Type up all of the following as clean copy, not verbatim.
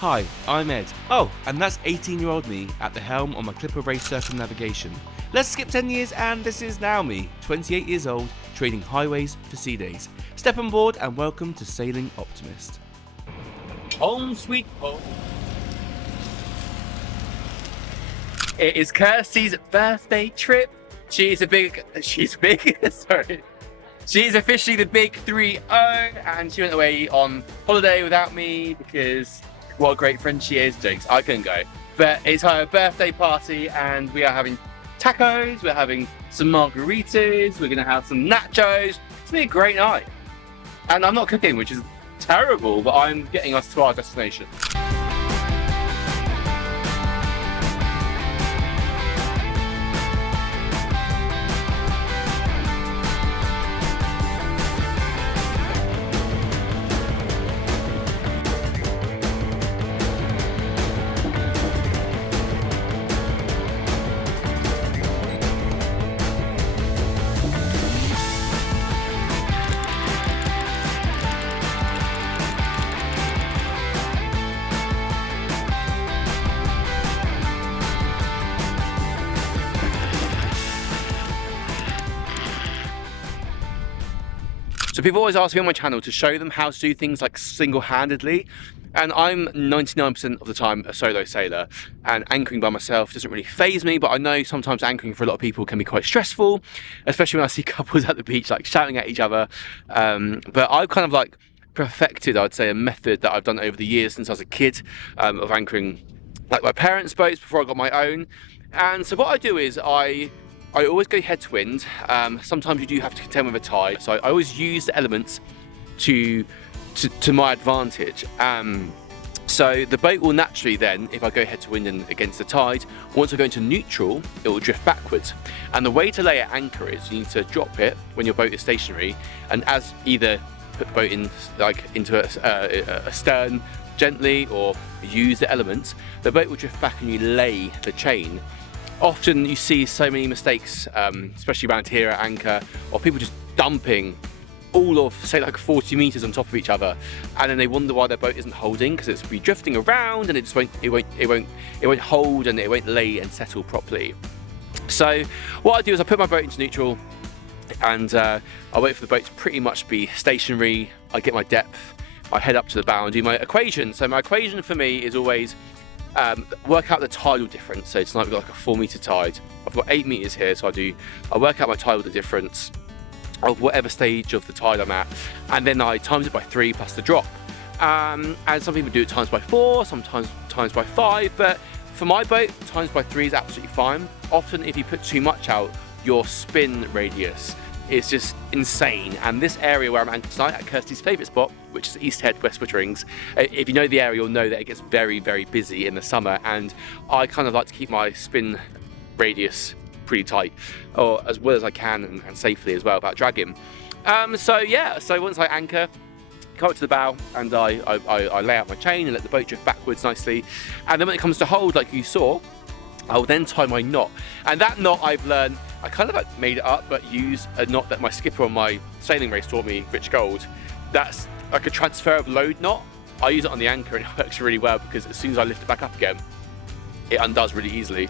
Hi, I'm Ed. Oh, and that's 18-year-old me at the helm on my Clipper Race circumnavigation. Let's skip 10 years and this is now me, 28 years old, trading highways for sea days. Step on board and welcome to Sailing Optimist. Home sweet home. It is Kirsty's birthday trip. She's officially the big 3-0 and she went away on holiday without me because what a great friend she is. Jokes, I couldn't go. But it's her birthday party and we are having tacos, we're having some margaritas, we're gonna have some nachos. It's gonna be a great night. And I'm not cooking, which is terrible, but I'm getting us to our destination. So people always ask me on my channel to show them how to do things like single-handedly, and I'm 99% of the time a solo sailor, and anchoring by myself doesn't really faze me, but I know sometimes anchoring for a lot of people can be quite stressful, especially when I see couples at the beach like shouting at each other. But I've kind of like perfected, I'd say, a method that I've done over the years since I was a kid of anchoring like my parents' boats before I got my own. And so what I do is I always go head to wind. Sometimes you do have to contend with a tide, so I always use the elements to my advantage. So the boat will naturally then, if I go head to wind and against the tide, once I go into neutral, it will drift backwards. And the way to lay an anchor is you need to drop it when your boat is stationary, and as either put the boat in like into a stern gently or use the elements, the boat will drift back and you lay the chain. Often you see so many mistakes, especially around here at anchor, or people just dumping all of, say, like 40 meters on top of each other, and then they wonder why their boat isn't holding because it's be drifting around and it won't hold and it won't lay and settle properly. So what I do is I put my boat into neutral and I wait for the boat to pretty much be stationary. I get my depth, I head up to the bow and do my equation. So my equation for me is always work out the tidal difference. So tonight we've got like a 4 meter tide. I've got 8 meters here, so I work out my tidal difference of whatever stage of the tide I'm at, and then I times it by 3 plus the drop. And some people do it times by 4, sometimes times by 5, but for my boat, times by 3 is absolutely fine. Often if you put too much out, your spin radius is just insane. And this area where I'm anchored tonight at Kirsty's favourite spot, which is East Head, West Witterings, if you know the area, you'll know that it gets very, very busy in the summer, and I kind of like to keep my spin radius pretty tight, or as well as I can and safely as well without dragging. So once I anchor, come up to the bow and I lay out my chain and let the boat drift backwards nicely, and then when it comes to hold, like you saw, I'll then tie my knot. And that knot I've learned, I kind of like made it up, but use a knot that my skipper on my sailing race taught me, Rich Gold. That's like a transfer of load knot. I use it on the anchor and it works really well because as soon as I lift it back up again, it undoes really easily.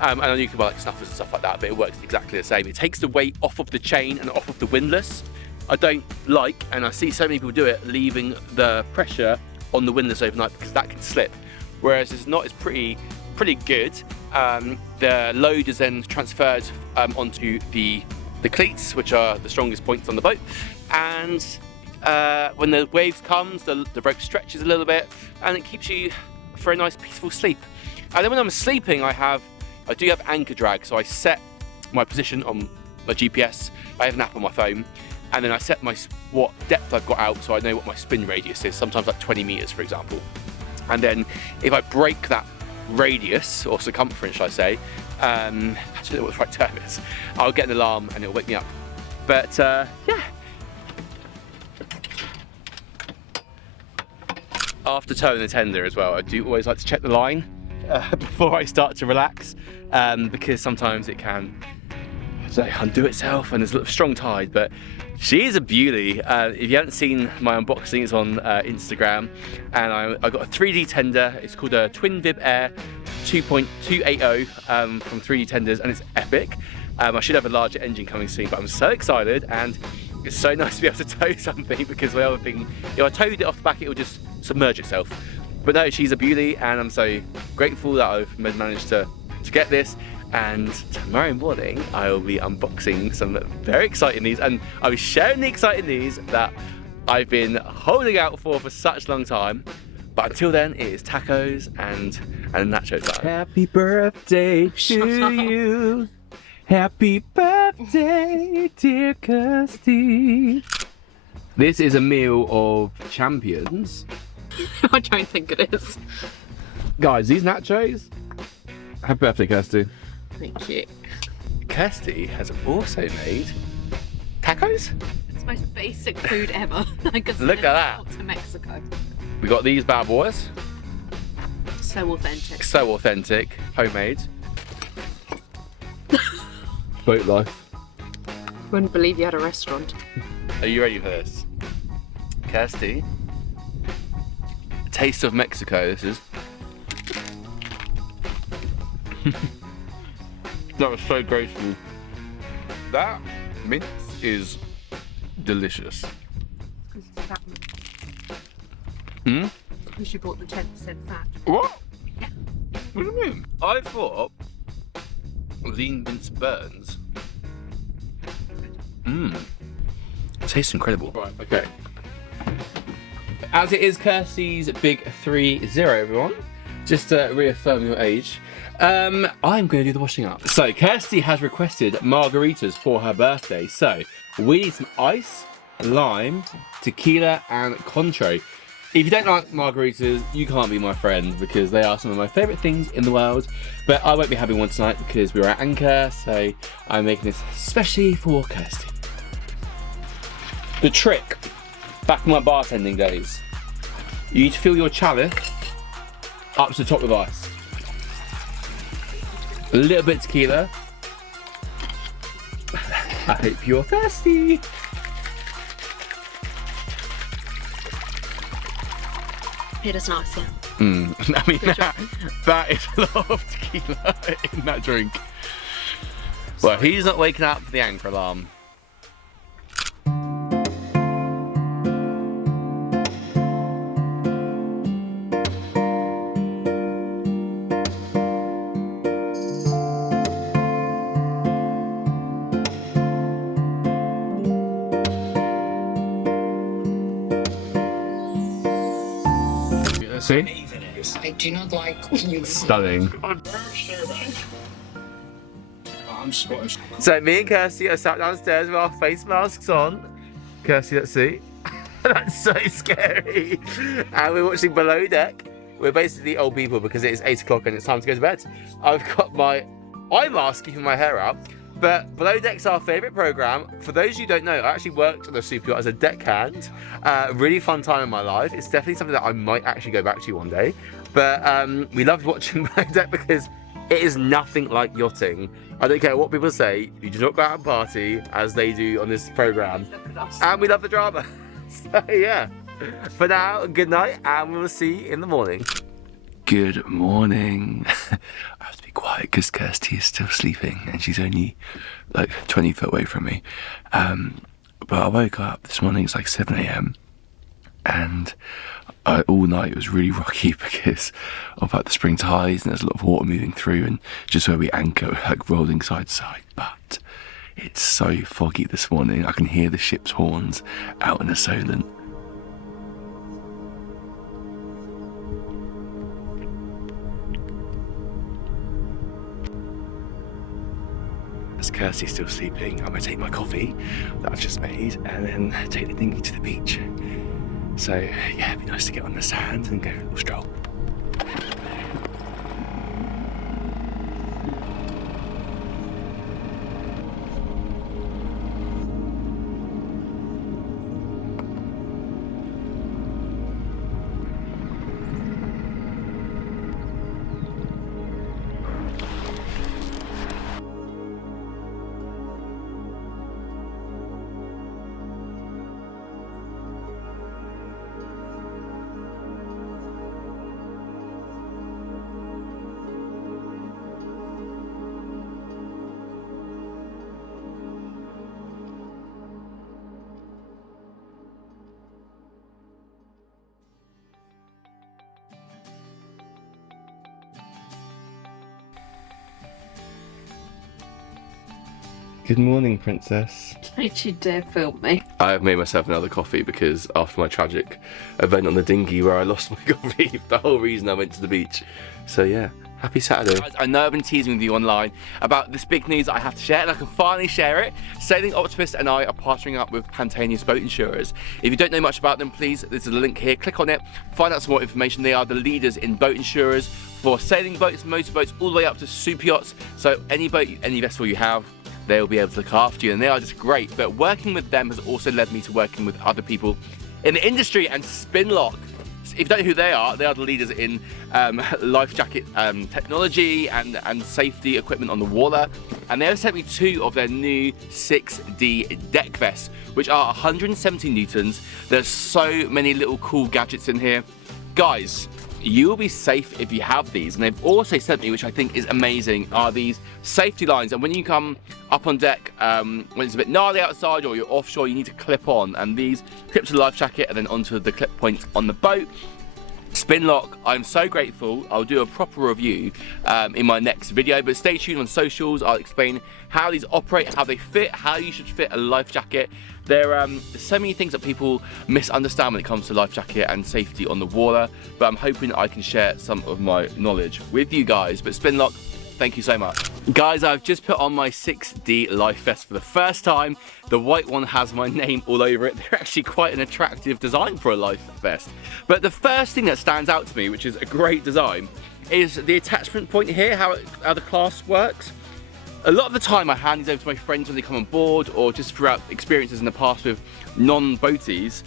And I know you can buy like snuffers and stuff like that, but it works exactly the same. It takes the weight off of the chain and off of the windlass. I don't like, and I see so many people do it, leaving the pressure on the windlass overnight because that can slip. Whereas this knot is pretty good. The load is then transferred onto the cleats, which are the strongest points on the boat. And when the waves comes, the rope stretches a little bit, and it keeps you for a nice peaceful sleep. And then when I'm sleeping, I do have anchor drag, so I set my position on my GPS. I have an app on my phone, and then I set what depth I've got out, so I know what my spin radius is. Sometimes like 20 meters, for example. And then if I break that radius, or circumference, should I say, I don't know what the right term is, I'll get an alarm and it'll wake me up. But yeah. After towing the tender as well, I do always like to check the line before I start to relax, because sometimes it can So undo itself, and there's a little strong tide, but she is a beauty. If you haven't seen my unboxing, it's on Instagram, and I got a 3D tender. It's called a Twin Vib Air 2.280 from 3D Tenders, and it's epic. I should have a larger engine coming soon, but I'm so excited, and it's so nice to be able to tow something, because my other thing, if I towed it off the back, it would just submerge itself. But no, she's a beauty, and I'm so grateful that I've managed to get this. And tomorrow morning I will be unboxing some very exciting news, and I'll be sharing the exciting news that I've been holding out for such a long time. But until then, it is tacos and nacho time. Happy birthday to you. Happy birthday, dear Kirsty. This is a meal of champions. I don't think it is. Guys, these nachos. Happy birthday, Kirsty. Thank you. Kirsty has also made tacos. It's the most basic food ever. Look at that. To Mexico. We got these bad boys. So authentic. So authentic, homemade. Boat life. Wouldn't believe you had a restaurant. Are you ready for this? Kirsty. Taste of Mexico, this is. That was so graceful. That mince is delicious. Hmm? Because you bought the 10% fat. What? Yeah. What do you mean? I thought lean mince burns. Mmm. Tastes incredible. Right, okay. As it is Kirsty's big 3-0, everyone. Just to reaffirm your age. I'm going to do the washing up. So Kirsty has requested margaritas for her birthday. So we need some ice, lime, tequila, and Contro. If you don't like margaritas, you can't be my friend, because they are some of my favourite things in the world. But I won't be having one tonight because we're at Anchor, so I'm making this especially for Kirsty. The trick, back in my bartending days, you need to fill your chalice up to the top with ice. A little bit of tequila. I hope you're thirsty. It is nice, yeah. I mean, that is a lot of tequila in that drink. Well, he's not waking up for the Anchor alarm. See? I do not like when you Stunning. I'm Scottish. So me and Kirsty are sat downstairs with our face masks on. Kirsty, let's see. That's so scary. And we're watching Below Deck. We're basically old people because it is 8 o'clock and it's time to go to bed. I've got my eye mask keeping my hair up. But Below Deck's our favourite programme. For those of you who don't know, I actually worked on a super yacht as a deckhand. Really fun time in my life. It's definitely something that I might actually go back to one day. But we loved watching Below Deck because it is nothing like yachting. I don't care what people say, you do not go out and party as they do on this programme. And we love the drama. So yeah. For now, good night, and we'll see you in the morning. Good morning. I have to be quiet because Kirsty is still sleeping and she's only like 20 foot away from me. But I woke up this morning, it's like 7 a.m. and all night it was really rocky because of like the spring tides and there's a lot of water moving through, and just where we anchor, we're like rolling side to side. But it's so foggy this morning, I can hear the ship's horns out in the Solent. As Kirsty's still sleeping, I'm going to take my coffee that I've just made and then take the dinghy to the beach. So yeah, it'd be nice to get on the sand and go for a little stroll. Good morning, princess. Don't you dare film me. I have made myself another coffee because after my tragic event on the dinghy where I lost my coffee, the whole reason I went to the beach. So yeah, happy Saturday. Guys, I know I've been teasing with you online about this big news I have to share, and I can finally share it. Sailing Optimist and I are partnering up with Pantanius Boat Insurers. If you don't know much about them, please, there's a link here, click on it, find out some more information. They are the leaders in boat insurers for sailing boats, motorboats, all the way up to super yachts. So any boat, any vessel you have, they'll be able to look after you, and they are just great. But working with them has also led me to working with other people in the industry, and Spinlock. If you don't know who they are the leaders in life jacket technology and safety equipment on the water. And they have sent me 2 of their new 6D deck vests, which are 170 newtons. There's so many little cool gadgets in here. Guys, you will be safe if you have these. And they've also sent me, which I think is amazing, are these safety lines. And when you come up on deck, when it's a bit gnarly outside or you're offshore, you need to clip on. And these clip to the life jacket and then onto the clip points on the boat. Spinlock, I'm so grateful. I'll do a proper review in my next video, but stay tuned on socials. I'll explain how these operate, how they fit, how you should fit a life jacket. There are so many things that people misunderstand when it comes to life jacket and safety on the water, but I'm hoping I can share some of my knowledge with you guys. But Spinlock, thank you so much. Guys, I've just put on my 6D life vest for the first time. The white one has my name all over it. They're actually quite an attractive design for a life vest. But the first thing that stands out to me, which is a great design, is the attachment point here, how the clasp works. A lot of the time I hand these over to my friends when they come on board, or just throughout experiences in the past with non-boaties.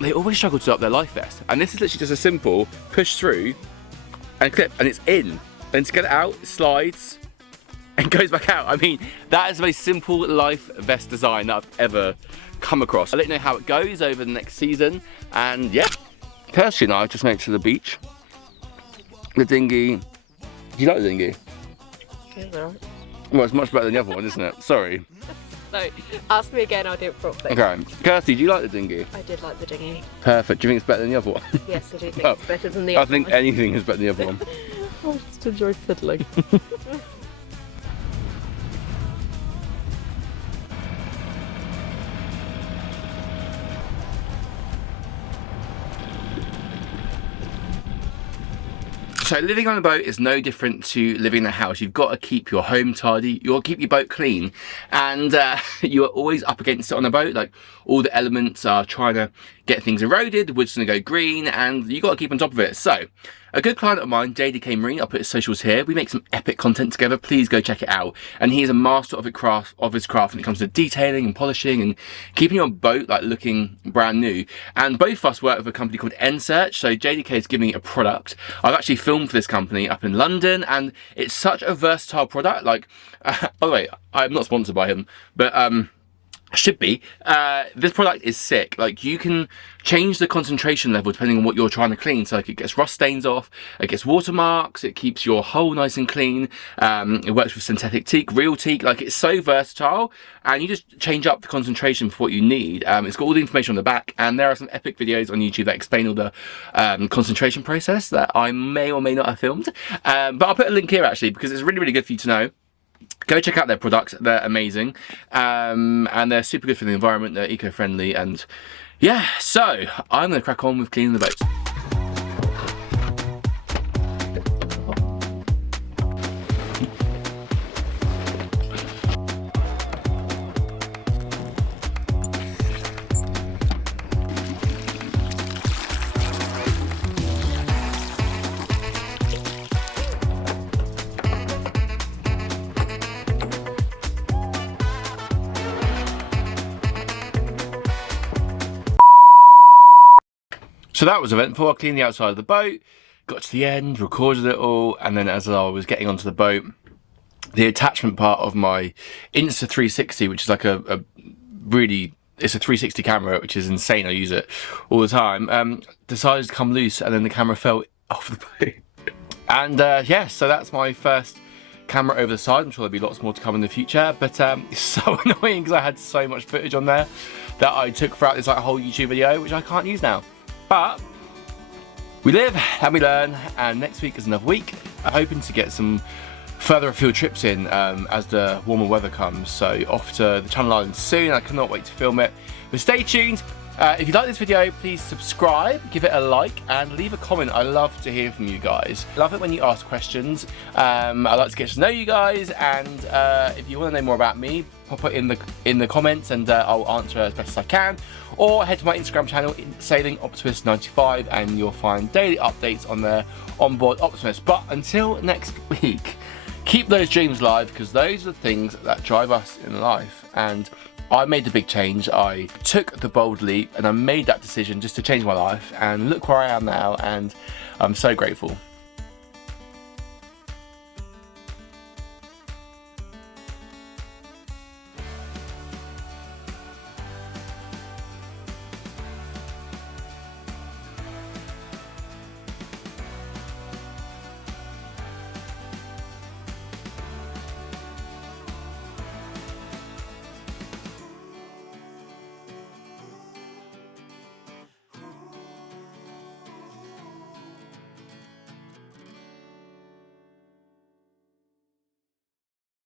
They always struggle to set up their life vest. And this is literally just a simple push through and clip, and it's in. And to get it out, it slides and goes back out. I mean, that is a very simple life vest design that I've ever come across. I'll let you know how it goes over the next season. And yeah, Kirsty and I just made it to the beach. The dinghy. Do you like the dinghy? Yeah, Well, it's much better than the other one, isn't it? Sorry. no, ask me again, I'll do it properly. Okay. Kirsty, do you like the dinghy? I did like the dinghy. Perfect. Do you think it's better than the other one? Yes, I do think Well, it's better than the other I think one. anything is better than the other one. I just enjoy fiddling. So living on a boat is no different to living in a house. You've got to keep your home tidy, you've got to keep your boat clean, and you are always up against it on a boat. Like, all the elements are trying to get things eroded, the wood's going to go green, and you've got to keep on top of it. So a good client of mine, JDK Marine, I'll put his socials here. We make some epic content together. Please go check it out. And he is a master of his craft when it comes to detailing and polishing and keeping your boat like looking brand new. And both of us work with a company called NO.8. So JDK has given me a product. I've actually filmed for this company up in London, and it's such a versatile product. Like, by the way, I'm not sponsored by him, but should be. This product is sick. Like, you can change the concentration level depending on what you're trying to clean. So like, it gets rust stains off, it gets watermarks, it keeps your hull nice and clean. It works with synthetic teak, real teak. Like, it's so versatile, and you just change up the concentration for what you need. It's got all the information on the back, and there are some epic videos on YouTube that explain all the concentration process that I may or may not have filmed. But I'll put a link here actually, because it's really, really good for you to know. Go check out their products, they're amazing, and they're super good for the environment, they're eco-friendly, and yeah, so I'm going to crack on with cleaning the boats. So that was eventful. I cleaned the outside of the boat, got to the end, recorded it all, and then as I was getting onto the boat, the attachment part of my Insta360, which is like a really, it's a 360 camera, which is insane. I use it all the time. Decided to come loose, and then the camera fell off the boat. And yeah, so that's my first camera over the side. I'm sure there'll be lots more to come in the future, but it's so annoying because I had so much footage on there that I took throughout this like whole YouTube video, which I can't use now. But we live and we learn, and next week is another week. I'm hoping to get some further afield trips in as the warmer weather comes. So off to the Channel Islands soon. I cannot wait to film it. But stay tuned. If you like this video, please subscribe, give it a like, and leave a comment. I love to hear from you guys. I love it when you ask questions. I like to get to know you guys, and if you want to know more about me, pop it in the comments, and I'll answer as best as I can. Or head to my Instagram channel, Sailing Optimist 95, and you'll find daily updates on there on board Optimist. But until next week, keep those dreams alive, because those are the things that drive us in life. And I made the big change. I took the bold leap and I made that decision just to change my life, and look where I am now, and I'm so grateful.